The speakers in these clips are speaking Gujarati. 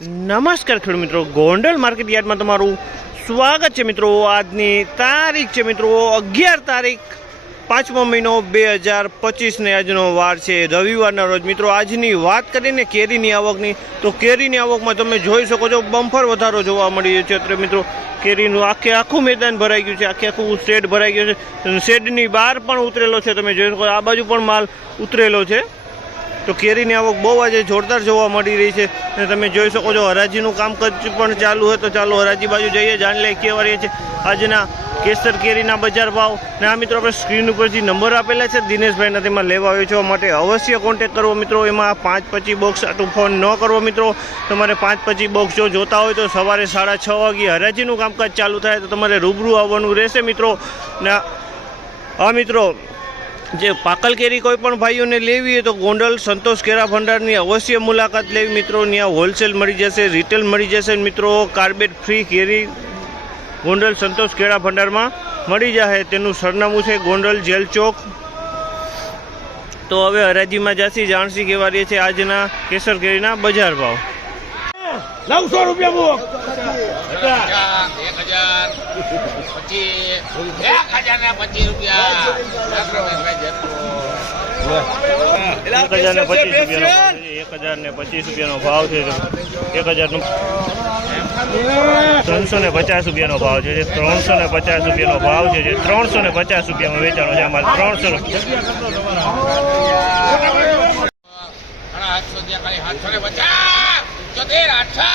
નમસ્કાર ખેડૂત મિત્રો. ગોંડલ માર્કેટ યાર્ડમાં તમારું સ્વાગત છે મિત્રો. આજની તારીખ છે મિત્રો અગિયાર તારીખ પાંચમો મહિનો બે હજાર પચીસને આજનો વાર છે. રવિવારના રોજ મિત્રો આજની વાત કરીને કેરીની આવકની. તો કેરીની આવકમાં તમે જોઈ શકો છો બમ્ફર વધારો જોવા મળી રહ્યો છે. અત્યારે મિત્રો કેરીનું આખે આખું મેદાન ભરાઈ ગયું છે. આખે આખું શેડ ભરાઈ ગયું છે. શેડની બહાર પણ ઉતરેલો છે. તમે જોઈ શકો આ બાજુ પણ માલ ઉતરેલો છે. તો કેરીની આવક બહુ આજે જોરદાર જોવા મળી રહી છે. અને તમે જોઈ શકો છો, હરાજીનું કામકાજ પણ ચાલુ હોય તો ચાલો હરાજી બાજુ જઈએ, જાણી લઈએ કેવા રહે છે આજના કેસર કેરીના બજાર ભાવ. ને આ મિત્રો આપણે સ્ક્રીન ઉપર જે નંબર આપેલા છે દિનેશભાઈના તેમાં લેવા આવ્યો છે. માટે અવશ્ય કોન્ટેક કરવો મિત્રો. એમાં પાંચ પચીસ બોક્સ આટલું ફોન ન કરવો મિત્રો. તમારે પાંચ પચીસ બોક્સ જો જોતા હોય તો સવારે સાડા છ વાગે હરાજીનું કામકાજ ચાલુ થાય તો તમારે રૂબરૂ આવવાનું રહેશે મિત્રો. ને આ મિત્રો જે પાકલ કેરી કોઈ પણ ભાઈઓને લેવી હોય તો ગોંડલ સંતોષ કેરા ભંડારની અવશ્ય મુલાકાત લેવી. મિત્રો ત્યાં હોલસેલ મળી જશે રિટેલ મળી જશે. મિત્રો કાર્બેટ ફ્રી કેરી ગોંડલ સંતોષ કેળા ભંડારમાં મળી જશે તેનું સરનામું છે ગોંડલ જેલ ચોક. તો હવે હરાજીમાં જાસી જાણસી કેવા રહે છે આજના કેસર કેરીના બજાર ભાવ. નવસો રૂપિયા એક હજાર ને પચીસ રૂપિયા. એક હજાર ને પચીસ રૂપિયાનો ભાવ છે એક હજારનું ત્રણસો ને પચાસ રૂપિયાનો ભાવ છે જે ત્રણસો ને પચાસ રૂપિયાનો ભાવ છે જે ત્રણસો ને પચાસ રૂપિયામાં વેચાણો છે અમારે ત્રણસો રૂપિયા આઠસો ને પચાસ. ચોતેર આઠસો.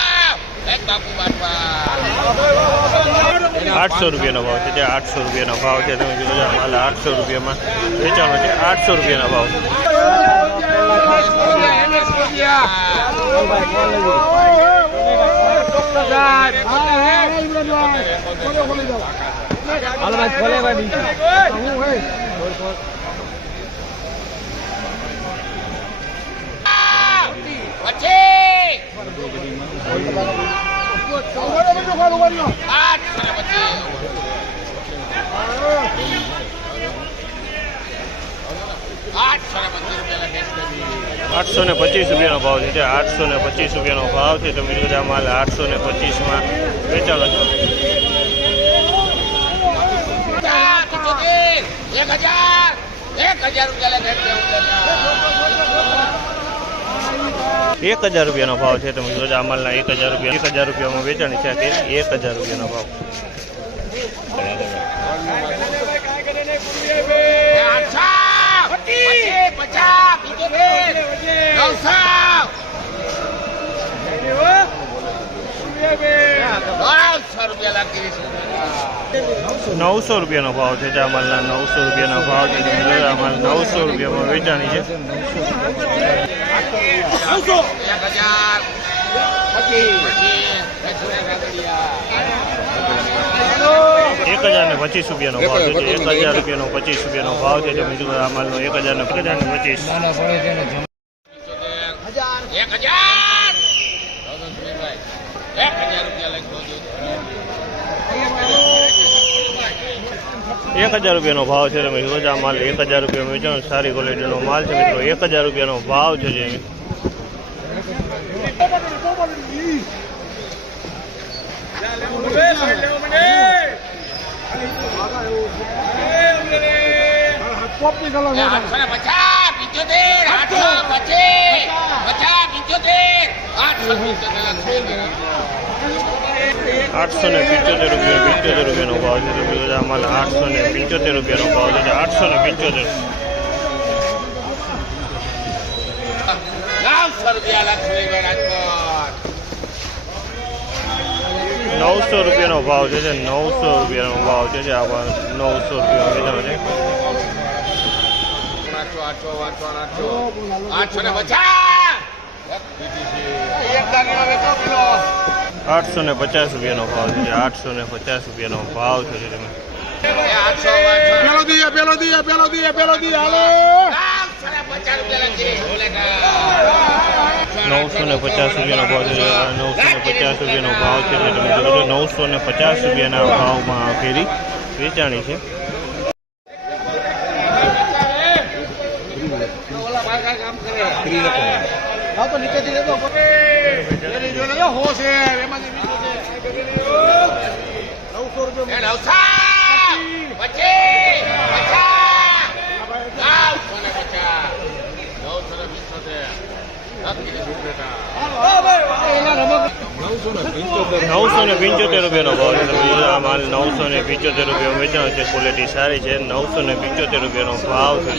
આઠસો રૂપિયાનો ભાવ છે જે આઠસો રૂપિયાનો ભાવ છે તમે જોઈ લો માલ આઠસો રૂપિયામાં વેચાણો છે આઠસો રૂપિયાનો ભાવ. પછી ને પચીસ આઠસો ને પચીસ રૂપિયાનો ભાવ છે. આઠસો ને પચીસ રૂપિયાનો ભાવ છે જોઈ આ માલ આઠસો ને પચીસમાં વેચાણો છે એક હજાર એક હજાર રૂપિયા એક હજાર રૂપિયાનો ભાવ છે તમે જોજો આ માલના એક હજાર રૂપિયા એક હજાર રૂપિયામાં વેચાણી છે તે એક હજાર રૂપિયાનો ભાવ રૂપિયા લાગી છે નવસો રૂપિયાનો ભાવ છે જે માલના નવસો રૂપિયાનો ભાવ છે. તમે માલ નવસો રૂપિયામાં વેચાણી છે. એક હજાર ને પચીસ રૂપિયાનો ભાવ છે એક હજાર રૂપિયાનો પચીસ રૂપિયાનો ભાવ છે તમે જોજો આ માલનો એક હજાર ને હજાર ને પચીસ. એક હજાર રૂપિયા લખો એક હજાર રૂપિયાનો ભાવ છે તમે જોજો માલ, એક હજાર રૂપિયા વેચો સારી ક્વોલિટીનો માલ છે મિત્રો. એક હજાર રૂપિયાનો ભાવ છે જે. પચાસ પિત્યોતેર આઠસો પિત્યોતેર આઠસો ને પિંચોતેર રૂપિયા પિંચોતેર રૂપિયાનો ભાવ છે. તો બધા માલ આઠસો ને પિંચોતેર રૂપિયાનો ભાવ છે આઠસો ને પિંચોતેર. નવસો રૂપિયાનો ભાવ છે નવસો રૂપિયાનો ભાવ છે જે આ નવસો રૂપિયા વેચાણો છે. આઠસો આઠસો આઠસો આઠસો આઠસો ને પચાસ. એક આઠસો ને પચાસ રૂપિયાનો ભાવ છે. આઠસો ને પચાસ રૂપિયાનો ભાવ છે તમે પેલો દીએ પેલો દીએ પેલો દીએ પેલો હાલો. નવસો ને પચાસ રૂપિયાનો ભાવ છે. નવસો ને પચાસ રૂપિયાનો ભાવ છે તમે નવસો ને પચાસ રૂપિયાના ભાવમાં ફેરી વેચાણી છે. હા તો નવસો ને પંચોતેર રૂપિયાનો ભાવ છે. તમે આ માલ નવસો ને પંચોતેર રૂપિયા વેચાણો છે ક્વોલિટી સારી છે નવસો ને પંચોતેર રૂપિયાનો ભાવ છે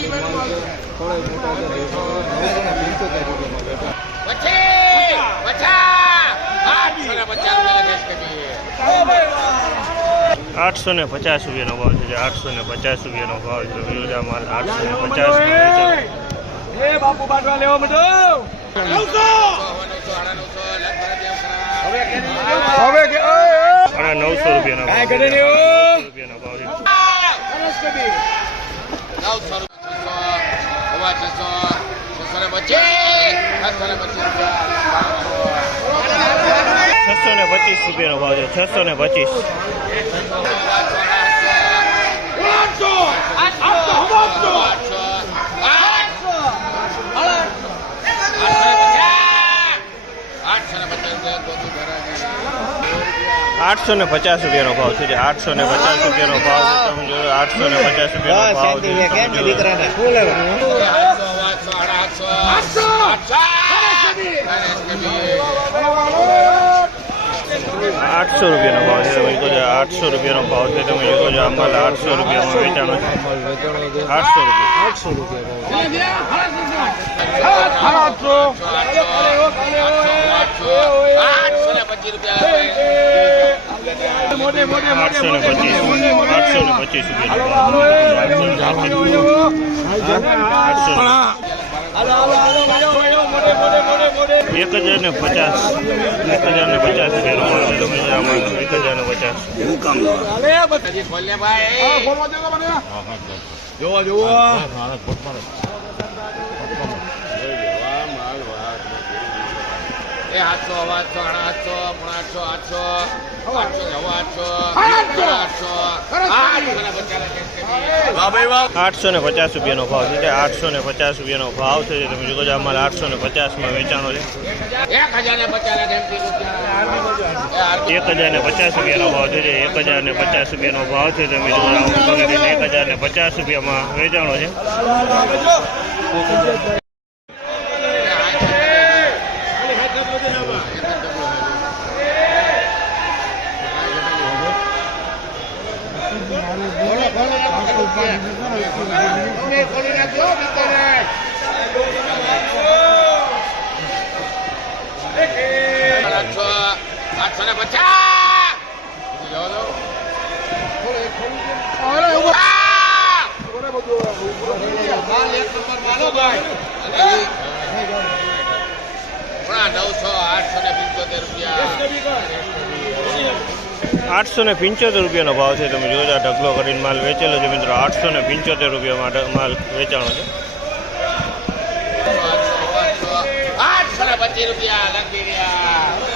આઠસો ને પચાસ રૂપિયાનો ભાવ છે આઠસો ને પચાસ રૂપિયાનો ભાવ છે. વિરોધા માલ આઠસો ને પચાસ રૂપિયા બાપુ બાટવા લેવા હવે સાડા નવસો રૂપિયાનો ભાવ. રૂપિયાનો ભાવ છે. નવસો રૂપિયા છસો ને પચીસ. રૂપિયાનો ભાવ છે. છસો ને પચીસ. આઠસો ને પચાસ. રૂપિયાનો ભાવ છે આઠસો ને પચાસ રૂપિયાનો ભાવ છે. તમે જોયો આઠસો ને પચાસ રૂપિયાનો ભાવ છે. આઠસો રૂપિયાનો ભાવ છે. તમે જોજો, આઠસો રૂપિયાનો ભાવ છે. તમે આ માલ આઠસો રૂપિયામાં વેચાણો છે. આઠસો રૂપિયા. આઠસો મોટે આઠસો ને પચીસ આઠસો ને પચીસ રૂપિયા આઠસો એક હજાર ને પચાસ. એક હજાર ને પચાસ એક હજાર ને પચાસ. જોવા જોવા. એ આઠસો આઠસો આઠસો આઠસો આઠસો આઠસો આઠસો આઠસો. આઠસો આઠસો ને પચાસ રૂપિયાનો ભાવ છે આઠસો ને પચાસ રૂપિયાનો ભાવ છે તમે જોજો અમારે આઠસો ને પચાસમાં વેચાણો છે. એક હજાર ને પચાસ એમથી રૂપિયા. એક હજાર ને પચાસ રૂપિયાનો ભાવ છે એક હજાર ને પચાસ રૂપિયાનો ભાવ છે તમે જો એક હજાર ને પચાસ રૂપિયામાં વેચાણો છે. આઠસો ને પચાસ જવા નવસો આઠસો ને પંચોતેર રૂપિયા આઠસો ને પંચોતેર રૂપિયાનો ભાવ છે. તમે જોજો આ ઢગલો કરીને માલ વેચેલો છે મિત્રો. આઠસો ને પંચોતેર રૂપિયામાં માલ વેચાણો છે. આઠસો પચીસ રૂપિયા